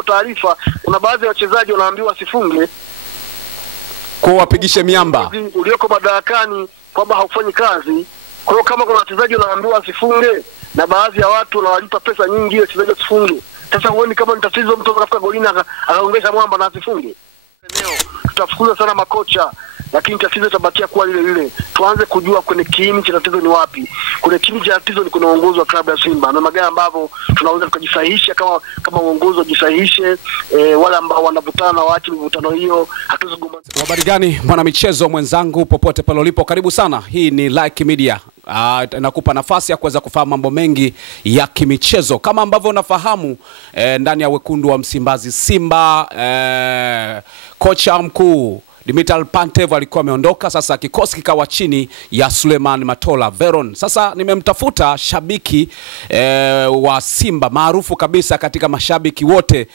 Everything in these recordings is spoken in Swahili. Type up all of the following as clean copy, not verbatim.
ipo taarifa, kuna baadhi ya wachezaji wanaambiwa wasifunge kwa wapigishe miamba ulioko madarakani kwamba haufanyi kazi. Kwa hiyo kama kuna wachezaji wanaambiwa wasifunge na baadhi ya watu wanawalipa pesa nyingi ili wachezaji wasifunge, sasa huoni kama ni tatizo mtu akafika golini akaongeza mwamba na asifunge? Leo tutafukuza sana makocha, lakini tatizo litabakia kuwa lile lile. Tuanze kujua kwenye kiini cha tatizo ni wapi. Kwenye kiini cha tatizo ni kuna uongozi wa klabu ya Simba. Na magari ambavyo tunaweza tukajisahihisha kama uongozi wajisahihishe, wale ambao wanavutana na waache mivutano hiyo, hatuzigombana. Habari gani mwana michezo mwenzangu popote pale ulipo, karibu sana. Hii ni Like Media. Nakupa nafasi ya kuweza kufahamu mambo mengi ya kimichezo. Kama ambavyo unafahamu, ndani ya wekundu wa Msimbazi Simba, kocha mkuu Dimitar Pantev alikuwa ameondoka. Sasa kikosi kikawa chini ya Suleiman Matola Veron. Sasa nimemtafuta shabiki wa Simba maarufu kabisa katika mashabiki wote,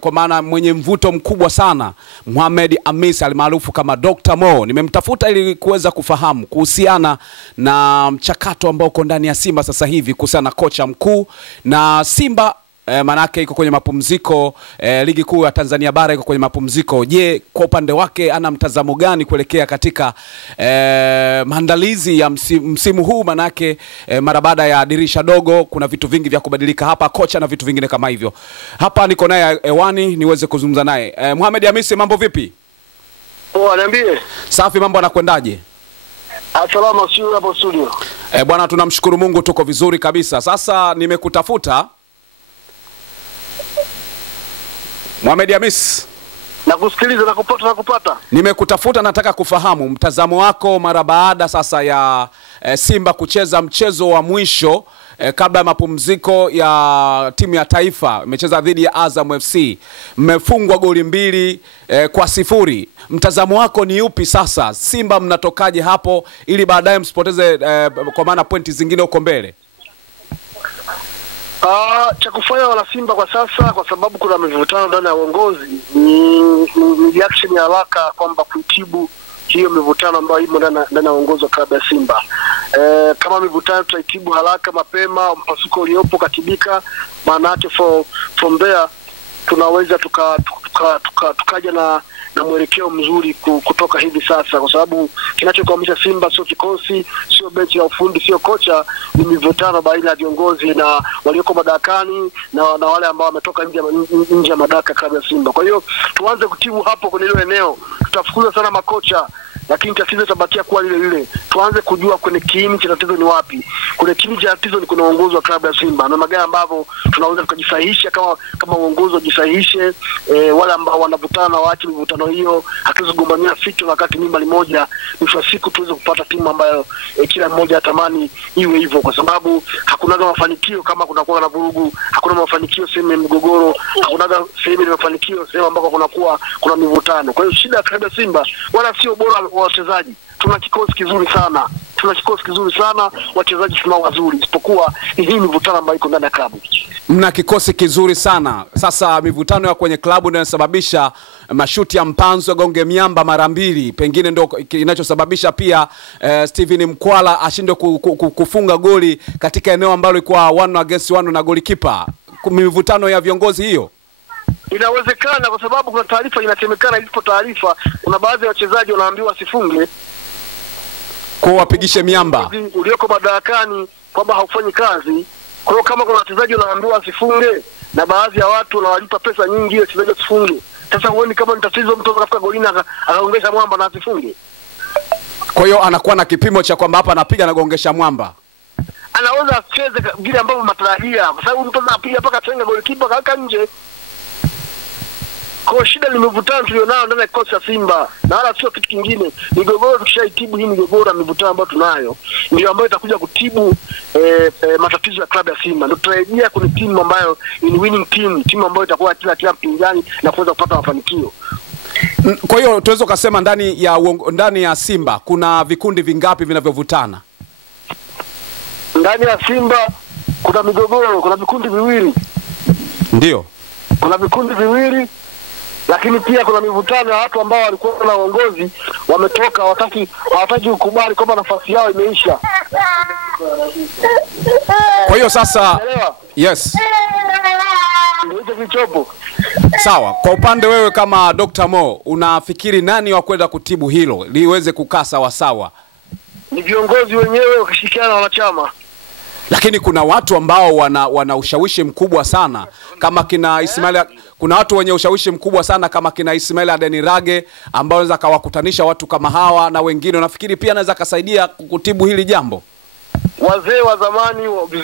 kwa maana mwenye mvuto mkubwa sana, Mohamed Amis almaarufu kama Dr. Mo. Nimemtafuta ili kuweza kufahamu kuhusiana na mchakato ambao uko ndani ya Simba sasa hivi kuhusiana na kocha mkuu na Simba. Manake iko kwenye mapumziko, ligi kuu ya Tanzania bara iko kwenye mapumziko. Je, kwa upande wake ana mtazamo gani kuelekea katika maandalizi ya msimu huu? Manake mara baada ya dirisha dogo kuna vitu vingi vya kubadilika hapa, kocha na vitu vingine kama hivyo. Hapa niko naye hewani niweze kuzungumza naye. Mohamed Amis, mambo vipi? Poa, niambie. Safi, mambo yanakwendaje? Salama, sio hapo studio. Bwana, tunamshukuru Mungu tuko vizuri kabisa. Sasa nimekutafuta Mohamed Amis. Nakusikiliza, nakupata. Nimekutafuta, nataka kufahamu mtazamo wako mara baada sasa ya Simba kucheza mchezo wa mwisho kabla ya mapumziko ya timu ya taifa. Imecheza dhidi ya Azam FC. Mmefungwa goli 2-0. Mtazamo wako ni upi sasa? Simba mnatokaje hapo ili baadaye msipoteze kwa maana pointi zingine huko mbele? Cha kufanya wana Simba kwa sasa, kwa sababu kuna mivutano ndani ya uongozi, ni reaction ya haraka kwamba kutibu hiyo mivutano ambayo imo ndani ya uongozi wa klabu ya Simba. Kama mivutano tutaitibu haraka mapema, mpasuko uliopo katibika, maana yake from there tunaweza tukaja na mwelekeo mzuri kutoka hivi sasa, kwa sababu kinachokwamisha Simba sio kikosi, sio benchi la ufundi, sio kocha, ni mivutano baina ya viongozi na walioko madarakani na wale ambao wametoka nje ya madaraka klabu ya Simba. Kwa hiyo tuanze kutibu hapo kwenye ile eneo. Tutafukuza sana makocha, lakini tatizo litabakia kuwa lile lile. Tuanze kujua kwenye kiini cha tatizo ni wapi. Kwenye kiini cha tatizo ni kuna uongozi wa klabu ya Simba. Na magari ambavyo tunaweza tukajisahihisha kama uongozi wajisahihishe, wale ambao wanavutana na waache mivutano hiyo, hatuzigombania ficho wakati mimba limoja. Mwisho wa siku tuweze kupata timu ambayo kila mmoja atamani iwe hivyo, kwa sababu hakuna mafanikio kama kunakuwa na vurugu, hakuna mafanikio sehemu ya mgogoro, hakuna sehemu ya mafanikio sehemu ambako kuna mivutano. Kwa hiyo shida ya klabu ya Simba wala sio bora wa wachezaji. Tuna kikosi kizuri sana, wachezaji tunao wazuri, isipokuwa hii mivutano ambayo iko ndani ya klabu. Mna kikosi kizuri sana. Sasa mivutano ya kwenye klabu ndio inasababisha mashuti ya mpanzo gonge miamba mara 2. Pengine ndio inachosababisha pia Steven Mkwala ashinde kufunga goli katika eneo ambalo lilikuwa 1-1 na golikipa. Mivutano ya viongozi hiyo inawezekana, kwa sababu kuna taarifa inasemekana, ilipo taarifa kuna baadhi ya wachezaji wanaambiwa wasifunge kwa wapigishe miamba ulioko madarakani kwamba haufanyi kazi. Kwa hiyo kama kuna wachezaji wanaambiwa wasifunge na baadhi ya watu wanawalipa pesa nyingi ili wachezaji wasifunge, sasa huoni kama ni tatizo mtu akafika golini akaongeza mwamba na asifunge? Kwa hiyo anakuwa na kipimo cha kwamba hapa anapiga na gongesha mwamba. Anaweza acheze vile ambavyo matarajia, kwa sababu mtu anapiga mpaka tenga golikipa kaweka nje. Kwa shida ni mivutano tulionao ndani ya kikosi cha Simba, na wala sio kitu kingine. Migogoro tukishaitibu hii migogoro na mivutano ambayo tunayo, ndio ambayo itakuja kutibu matatizo ya klabu ya Simba. Ndio tutarejea kwenye timu ambayo ni winning team, timu ambayo itakuwa kila mpinzani na kuweza kupata mafanikio. Kwa hiyo tuweza kusema ndani ya Simba kuna vikundi vingapi vinavyovutana? Ndani ya Simba kuna migogoro, kuna vikundi viwili. Ndio. Kuna vikundi viwili, lakini pia kuna mivutano ya watu ambao walikuwa na uongozi wametoka, hawataki kukubali kwamba nafasi yao imeisha. Kwa hiyo sasa yes. ndio hicho kilichopo. Sawa, kwa upande wewe kama Dr. Mo, unafikiri nani wa kwenda kutibu hilo liweze kukaa sawa sawa? Ni viongozi wenyewe wakishirikiana na wanachama. Lakini kuna watu ambao wana ushawishi mkubwa sana kama kina Ismail, kuna watu wenye ushawishi mkubwa sana kama kina Ismail Adenirage ambao wanaweza kawakutanisha watu kama hawa na wengine. Unafikiri pia anaweza kasaidia kutibu hili jambo? Wazee wa zamani,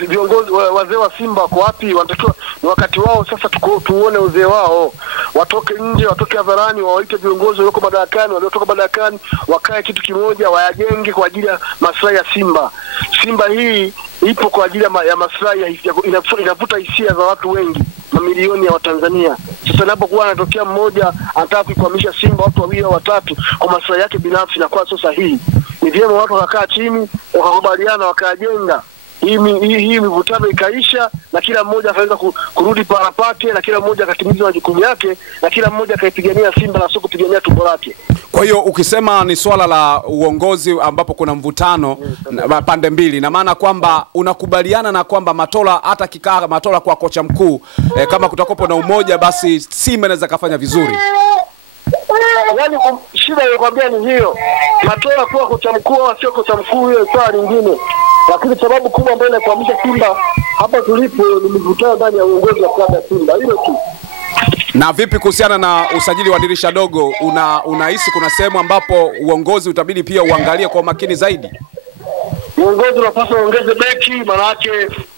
viongozi wazee wa Simba kwa wapi? Wanatakiwa ni wakati wao sasa, tuone uzee wao, watoke nje, watoke hadharani, wawaite viongozi walioko madarakani, waliotoka madarakani, wakae kitu kimoja, wayajenge kwa ajili ya maslahi ya Simba. Simba hii ipo kwa ajili ya maslahi, inavuta hisia za watu wengi, mamilioni ya Watanzania. Sasa inapokuwa anatokea mmoja anataka kuikwamisha Simba, watu wawili au watatu kwa maslahi yake binafsi, na kwa sio sahihi. Ni vyema watu wakakaa chini, wakakubaliana, wakajenga hii mivutano ikaisha, na kila mmoja akaweza kurudi para pake, na kila mmoja akatimiza majukumu yake, na kila mmoja akaipigania Simba na sio kupigania tumbo lake. Kwa hiyo ukisema ni swala la uongozi ambapo kuna mvutano pande mbili, na maana kwamba unakubaliana na kwamba Matola, hata kikaa Matola kwa kocha mkuu, kama kutakopo na umoja, basi Simba inaweza kafanya vizuri. Yaani shida nilikwambia ni hiyo. Matola kuwa kocha mkuu au sio kocha mkuu, hiyo swala lingine. Lakini sababu kubwa ambayo inakwamisha Simba hapa tulipo ni mvutano ndani ya uongozi wa klabu ya Simba, hilo tu. Na vipi kuhusiana na usajili wa dirisha dogo? Unahisi kuna sehemu ambapo uongozi utabidi pia uangalie kwa makini zaidi? Uongozi unapaswa ongeze beki, maana yake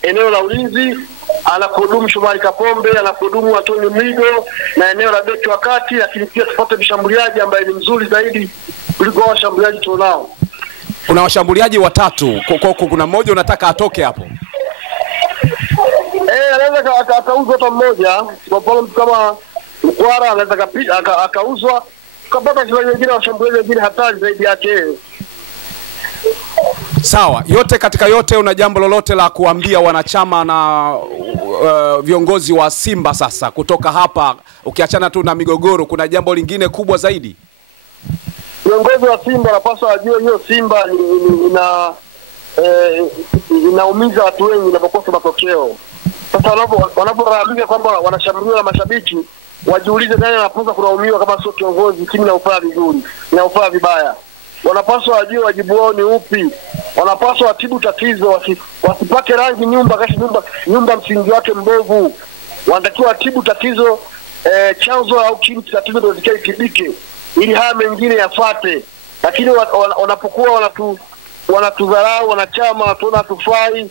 eneo la ulinzi anakuhudumu Shomari Kapombe, anakuhudumu Antonio Mido, na eneo la beki wakati, lakini pia tupate mshambuliaji ambaye ni mzuri zaidi kuliko washambuliaji tunao. Kuna washambuliaji watatu, kuna mmoja unataka atoke hapo? Anaweza akauzwa hata mmoja, kwa mfano kama Mkwara anaweza akauzwa, kapata wachezaji wengine, washambuliaji wengine hatari zaidi yake. Sawa, yote katika yote, una jambo lolote la kuambia wanachama na viongozi wa Simba sasa kutoka hapa, ukiachana tu na migogoro, kuna jambo lingine kubwa zaidi? Viongozi wa Simba wanapaswa wajue hiyo Simba inaumiza watu wengi inapokosa matokeo. Sasa wanapolalamika kwamba wanashambuliwa na mashabiki, wajiulize nani anapaswa kulaumiwa kama sio kiongozi, timu inayofanya vizuri, inayofanya vibaya. Wanapaswa wajue wajibu wao ni upi. Wanapaswa watibu tatizo, wasipake rangi nyumba kati nyumba msingi wake mbovu. Wanatakiwa watibu tatizo, chanzo au kiini cha tatizo ndio zikitibike, ili haya mengine yafuate. Lakini wanapokuwa wanatudharau wanachama, wanatuona hatufai,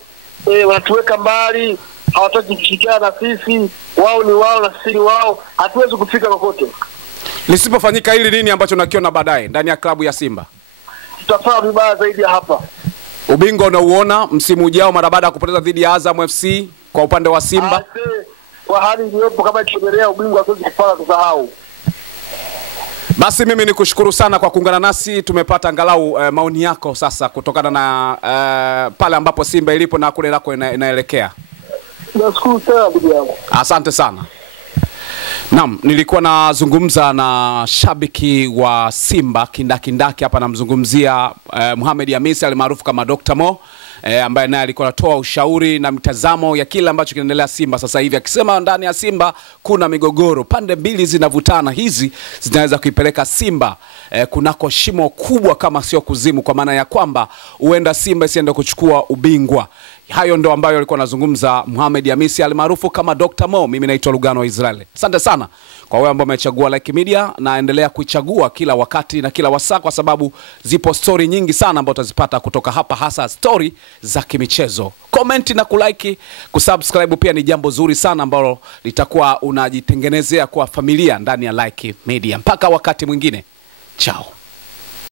wanatuweka mbali, hawataki kushirikiana na sisi, wao ni wao na sisi ni wao, hatuwezi kufika kokote. Lisipofanyika hili, nini ambacho nakiona baadaye ndani ya klabu ya Simba? Tutafanya vibaya zaidi ya hapa. Ubingwa unauona msimu ujao mara baada ya kupoteza dhidi ya Azam FC kwa upande wa Simba? Kwa hali iliyopo, kama ikiendelea ubingwa hatuwezi kupata, kusahau. Basi mimi nikushukuru sana kwa kuungana nasi. Tumepata angalau maoni yako sasa kutokana na pale ambapo Simba ilipo na kule lako inaelekea. Nashukuru sana ndugu yangu. Asante sana. Naam, nilikuwa nazungumza na shabiki wa Simba kindaki hapa, namzungumzia Mohamed Hamisi almaarufu kama Dr. Mo, ambaye naye alikuwa anatoa ushauri na mtazamo ya kile ambacho kinaendelea Simba sasa hivi, akisema ndani ya Simba kuna migogoro, pande mbili zinavutana, hizi zinaweza kuipeleka Simba kunako shimo kubwa kama sio kuzimu, kwa maana ya kwamba huenda Simba isiende kuchukua ubingwa. Hayo ndo ambayo alikuwa anazungumza Mohamed Hamisi almaarufu kama Dr. Mo. Mimi naitwa Lugano wa Israeli. Asante sana kwa wewe ambao umechagua Like Media, na endelea kuichagua kila wakati na kila wasaa, kwa sababu zipo story nyingi sana ambazo utazipata kutoka hapa, hasa story za kimichezo. Comment na kulike, kusubscribe pia ni jambo zuri sana ambalo litakuwa unajitengenezea kwa familia ndani ya Like Media. Mpaka wakati mwingine. Ciao.